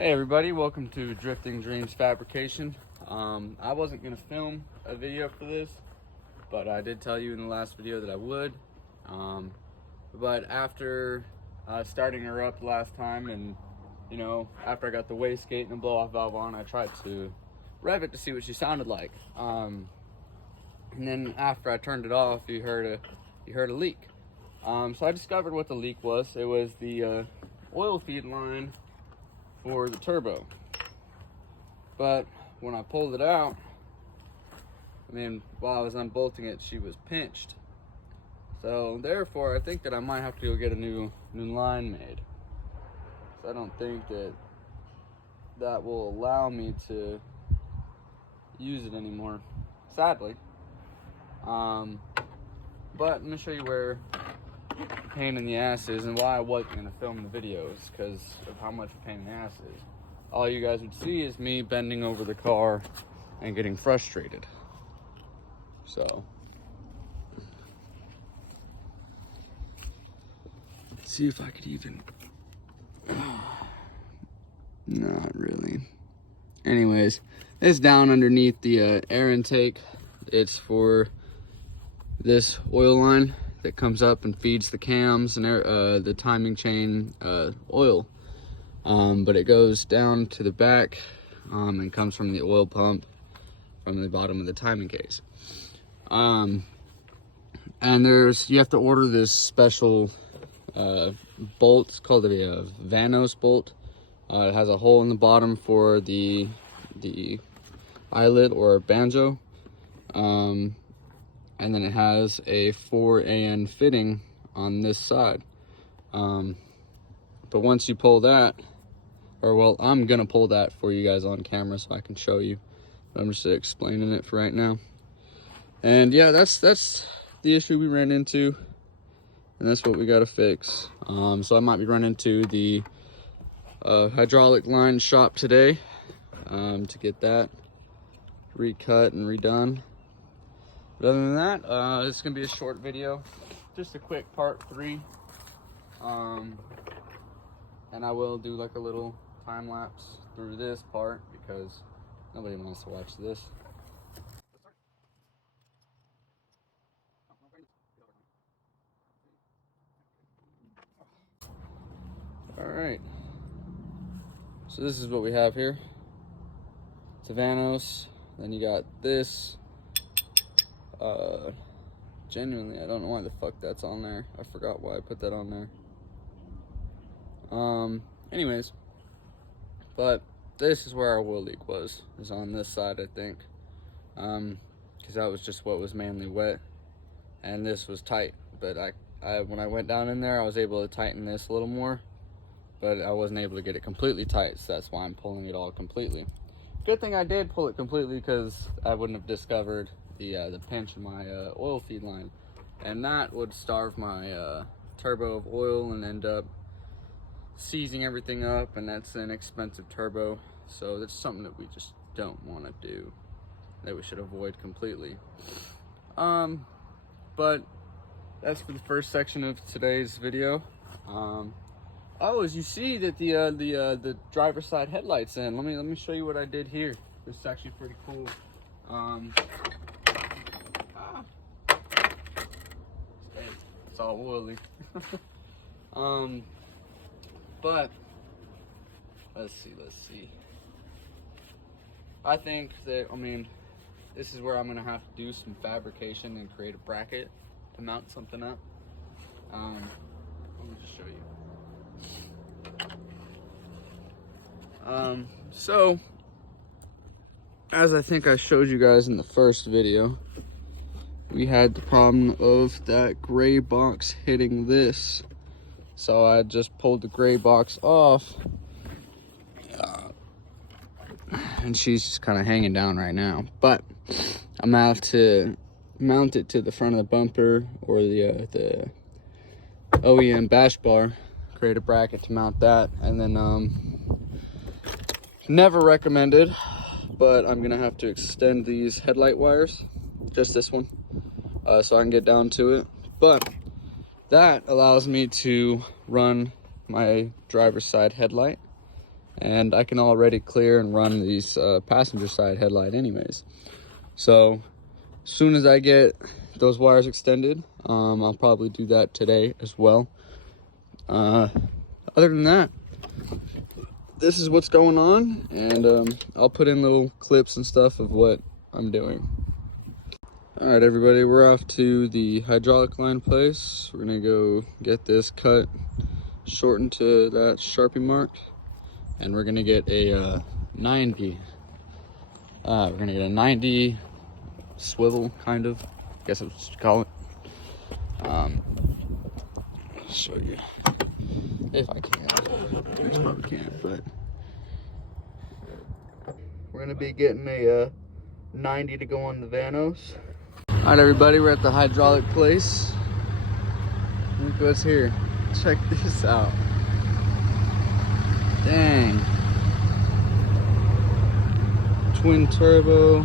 Hey everybody, welcome to Drifting Dreams Fabrication. I wasn't going to film a video for this, but I did tell you in the last video that I would. But after starting her up last time and, after I got the wastegate and the blow-off valve on, I tried to rev it to see what she sounded like. And then after I turned it off, you heard a leak. So I discovered what the leak was. It was the oil feed line for the turbo. But when I pulled it out, while I was unbolting it, she was pinched. So therefore, I think that I might have to go get a new line made. So I don't think that will allow me to use it anymore, sadly. But let me show you where the pain in the ass is and why I wasn't going to film the videos, because of how much a pain in the ass is. All you guys would see is me bending over the car and getting frustrated. So let's see if I could even not really. Anyways, it's down underneath the air intake. It's for this oil line that comes up and feeds the cams and the timing chain oil. But it goes down to the back and comes from the oil pump from the bottom of the timing case. And you have to order this special bolt. It's called a Vanos bolt. It has a hole in the bottom for the eyelet or banjo. And then it has a 4AN fitting on this side. But once you pull that, I'm gonna pull that for you guys on camera so I can show you. But I'm just explaining it for right now. And yeah, that's the issue we ran into, and that's what we gotta fix. So I might be running to the hydraulic line shop today to get that recut and redone. But other than that, this is gonna be a short video, just a quick part 3. And I will do like a little time lapse through this part because nobody wants to watch this. All right. So this is what we have here. It's a Vanos. Then you got this. Genuinely, I don't know why the fuck that's on there. I forgot why I put that on there. Anyways, but this is where our oil leak was on this side, I think. Because that was just what was mainly wet, and this was tight. But when I went down in there, I was able to tighten this a little more, but I wasn't able to get it completely tight, so that's why I'm pulling it all completely. Good thing I did pull it completely, because I wouldn't have discovered the pinch in my oil feed line, and that would starve my turbo of oil and end up seizing everything up, and that's an expensive turbo. So that's something that we just don't want to do, that we should avoid completely. But that's for the first section of today's video. As you see that the driver's side headlights in. Let me show you what I did here. This is actually pretty cool. It's all woolly. But let's see. I think that, this is where I'm gonna have to do some fabrication and create a bracket to mount something up. Let me just show you. So as I think I showed you guys in the first video, we had the problem of that gray box hitting this. So I just pulled the gray box off, and she's just kind of hanging down right now. But I'm gonna have to mount it to the front of the bumper or the OEM bash bar, create a bracket to mount that, and then never recommended, but I'm gonna have to extend these headlight wires, just this one, so I can get down to it. But that allows me to run my driver's side headlight and I can already clear and run these passenger side headlight anyways. So as soon as I get those wires extended, I'll probably do that today as well. Other than that, this is what's going on, and I'll put in little clips and stuff of what I'm doing. All right, everybody, we're off to the hydraulic line place. We're gonna go get this cut, shortened to that Sharpie mark, and we're gonna get a 90. We're gonna get a 90 swivel, kind of. I guess that's what you call it. I'll show you if I can. I probably can't, but we're gonna be getting a 90 to go on the Vanos. All right, everybody, we're at the hydraulic place. Look what's here. Check this out. Dang. Twin turbo.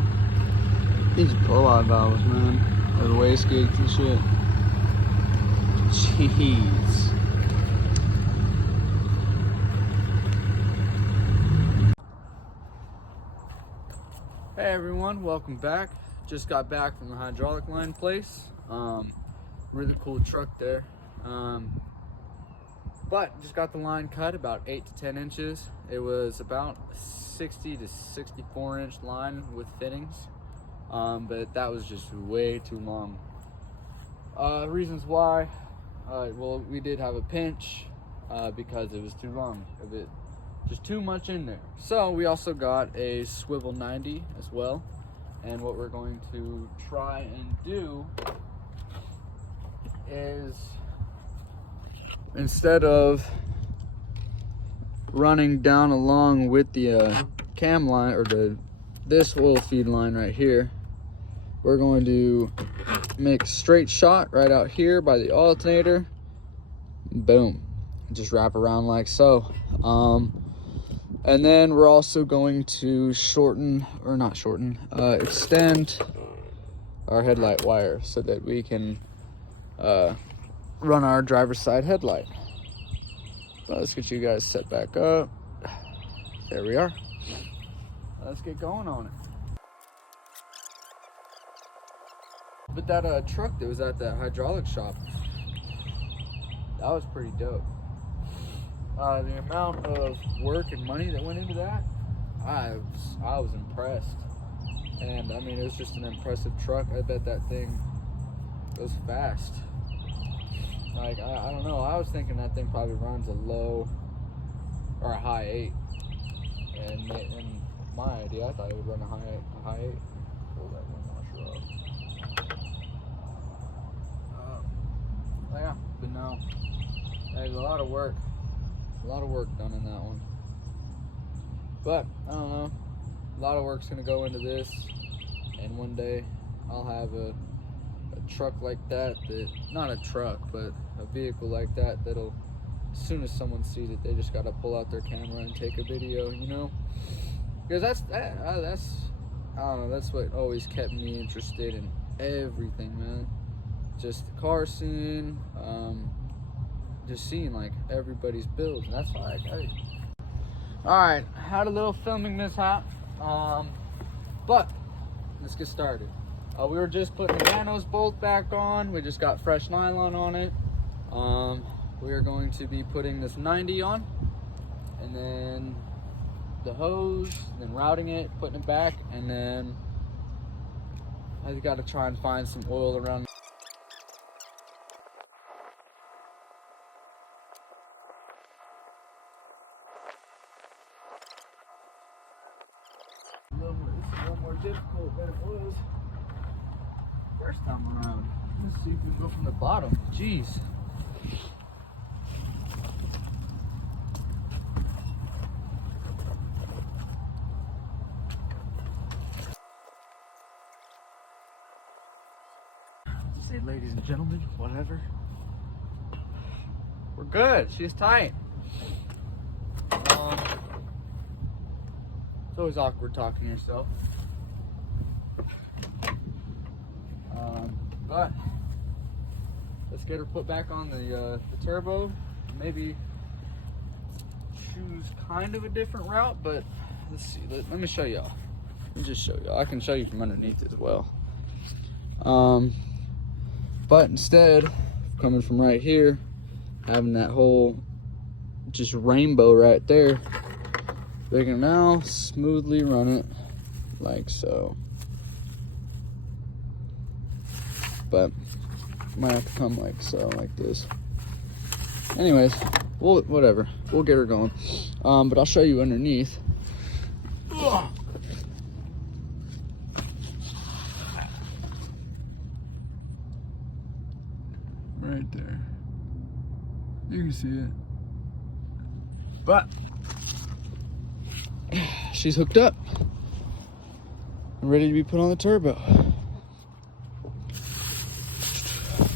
These pull-out valves, man. Or the wastegates and shit. Jeez. Hey everyone, welcome back. Just got back from the hydraulic line place. Really cool truck there. But just got the line cut about 8 to 10 inches. It was about 60 to 64 inch line with fittings. But that was just way too long. Reasons why, well, we did have a pinch because it was too long, just too much in there. So we also got a swivel 90 as well. And what we're going to try and do is, instead of running down along with the cam line, or this oil feed line right here, we're going to make a straight shot right out here by the alternator. Boom. Just wrap around like so. And then we're also going to extend our headlight wire so that we can run our driver's side headlight. Well, let's get you guys set back up. There we are. Let's get going on it. But that truck that was at that hydraulic shop, that was pretty dope. The amount of work and money that went into that, I was impressed. And I mean, it was just an impressive truck. I bet that thing goes fast. Like, I don't know, I was thinking that thing probably runs a low or a high 8. And in my idea, I thought it would run a high 8. Pull that one washer up. Yeah, but no, there's a lot of work. A lot of work done in that one. But, I don't know. A lot of work's gonna go into this. And one day, I'll have a truck like that, not a truck, but a vehicle like that, that'll, as soon as someone sees it, they just gotta pull out their camera and take a video, you know? Because that's I don't know, that's what always kept me interested in everything, man. Just the car scene, just seeing like everybody's builds, and that's why all right, had a little filming mishap, but let's get started. We were just putting the Vanos bolt back on. We just got fresh nylon on it. We are going to be putting this 90 on, and then the hose, then routing it, putting it back, and then I just got to try and find some oil around. It's a little more difficult than it was first time around. Let's see if we go from the bottom. Jeez. Say, ladies and gentlemen, whatever. We're good. She's tight. It's always awkward talking to yourself. But let's get her put back on the turbo. Maybe choose kind of a different route, but let's see. Let me show y'all. Let me just show y'all. I can show you from underneath as well. But instead of coming from right here, having that whole just rainbow right there, we can now smoothly run it like so. But might have to come like so, like this. Anyways, whatever. We'll get her going. But I'll show you underneath. Ugh. Right there. You can see it. But she's hooked up and ready to be put on the turbo.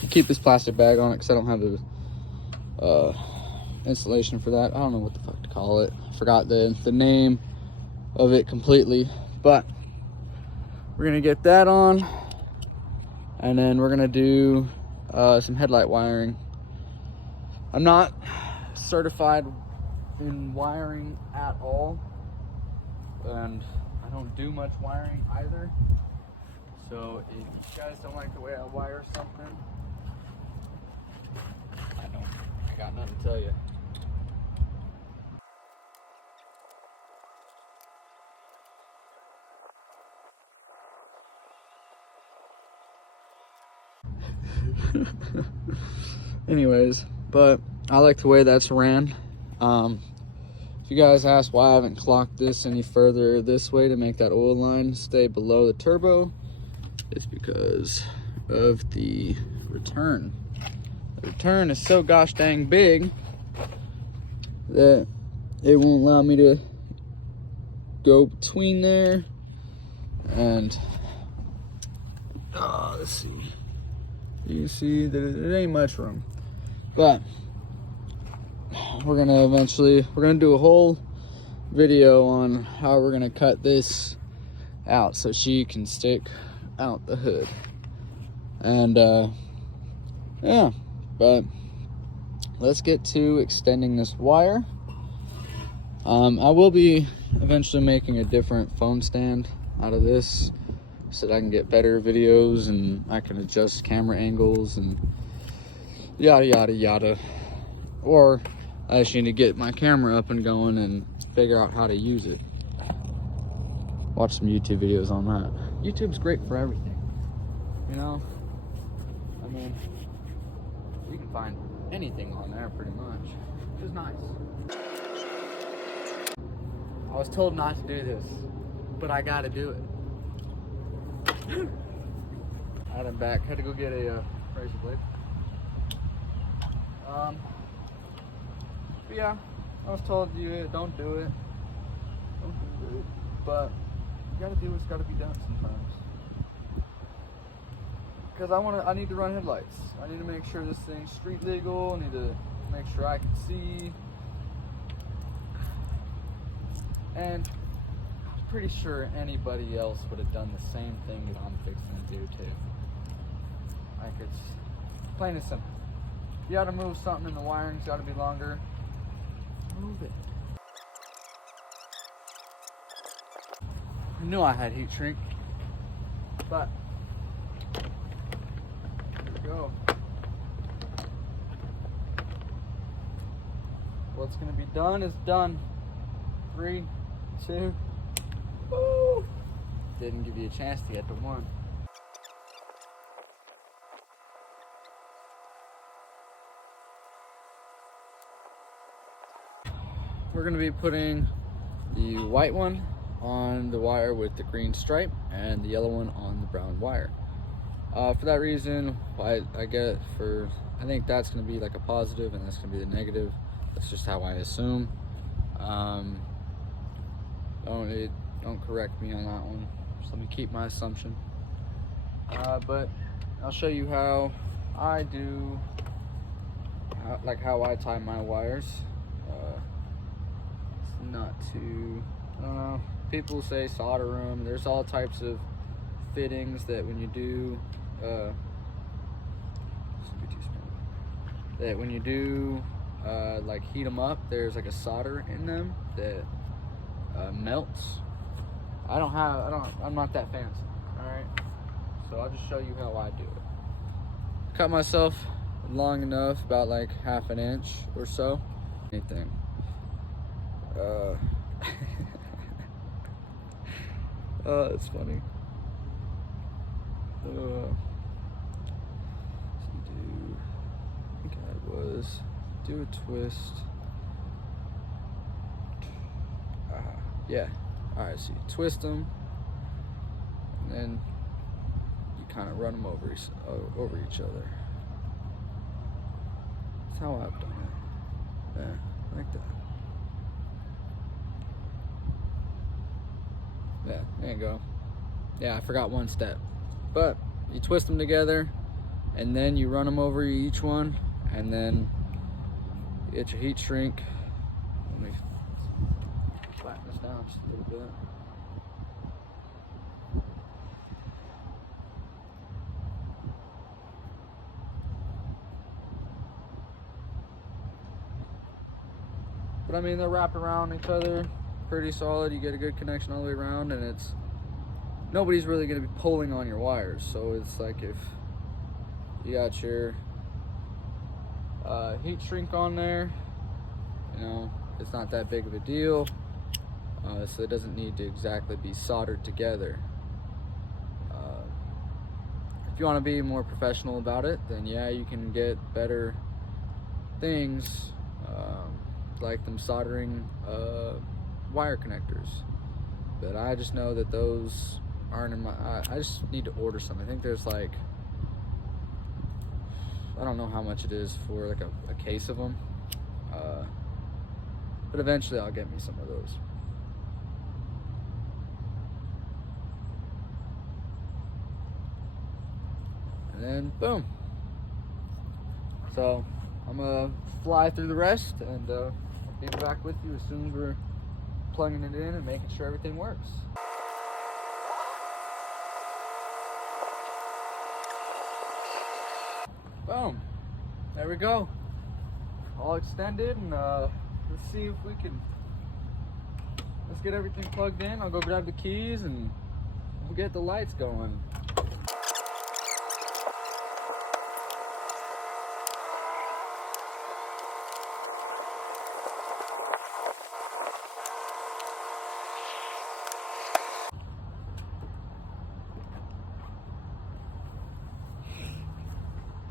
Keep this plastic bag on it because I don't have the installation for that. I don't know what the fuck to call it. I forgot the name of it completely. But we're gonna get that on, and then we're gonna do some headlight wiring. I'm not certified in wiring at all, and I don't do much wiring either. So if you guys don't like the way I wire something, I got nothing to tell you. Anyways, but I like the way that's ran. If you guys ask why I haven't clocked this any further this way to make that oil line stay below the turbo, it's because of the return. The return is so gosh dang big that it won't allow me to go between there. And let's see. You can see that it ain't much room. But we're gonna do a whole video on how we're gonna cut this out so she can stick out the hood. And yeah, but let's get to extending this wire. I will be eventually making a different phone stand out of this so that I can get better videos and I can adjust camera angles and yada yada yada. Or I just need to get my camera up and going and figure out how to use it. Watch some YouTube videos on that. YouTube's great for everything, you know? I mean, you can find anything on there pretty much, which is nice. I was told not to do this, but I gotta do it. I'm back. Had to go get a razor blade. But yeah, I was told you don't do it. Don't do it. But you gotta do what's gotta be done sometimes. Because I need to run headlights. I need to make sure this thing's street legal. I need to make sure I can see. And I'm pretty sure anybody else would have done the same thing that I'm fixing to do too. Like, it's plain and simple. You gotta move something in the wiring's gotta be longer. Move it. I knew I had heat shrink, but here we go. What's gonna be done is done. 3, 2, woo! Didn't give you a chance to get to 1. We're gonna be putting the white one on the wire with the green stripe and the yellow one on the brown wire. For that reason, I think that's gonna be like a positive and that's gonna be the negative. That's just how I assume. Don't correct me on that one. Just let me keep my assumption. But I'll show you how I do, how I tie my wires. It's not too, I don't know. People say solder them. There's all types of fittings that when you do, like heat them up, there's like a solder in them that melts. I'm not that fancy. All right, so I'll just show you how I do it. Cut myself long enough, about like half an inch or so. Anything. Oh, it's funny. I think I was do a twist. Yeah. All right. So you twist them, and then you kind of run them over each other. That's how I've done it. Yeah, like that. Yeah, there you go. Yeah, I forgot one step. But you twist them together, and then you run them over each one, and then you get your heat shrink. Let me flatten this down just a little bit. But I mean, they're wrapped around each other pretty solid. You get a good connection all the way around, and it's nobody's really going to be pulling on your wires. So it's like if you got your heat shrink on there, you know, it's not that big of a deal. So it doesn't need to exactly be soldered together. If you want to be more professional about it, then yeah, you can get better things like them soldering wire connectors. But I just know that those aren't in my, I just need to order some. I think there's like, I don't know how much it is for like a case of them. But eventually I'll get me some of those. And then boom. So I'm gonna fly through the rest, and I'll be back with you as soon as we're plugging it in and making sure everything works. Boom. There we go. All extended, and let's see if we can, let's get everything plugged in. I'll go grab the keys and we'll get the lights going.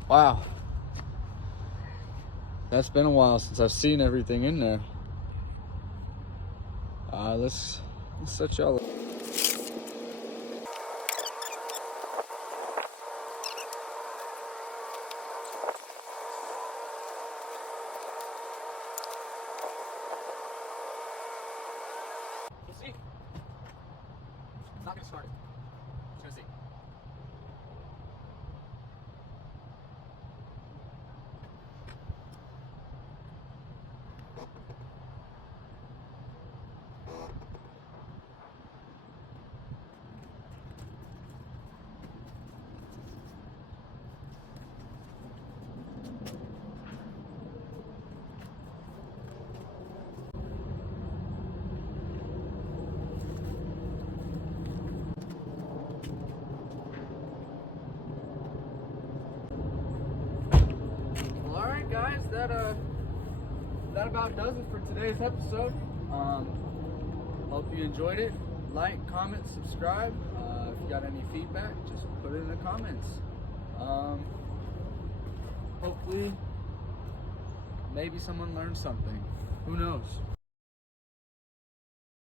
Wow, that's been a while since I've seen everything in there. Let's set y'all up. See? Not gonna start it. Just gonna see. Guys, that about does it for today's episode. Hope you enjoyed it. Like, comment, subscribe. If you got any feedback, just put it in the comments. Hopefully maybe someone learned something. Who knows?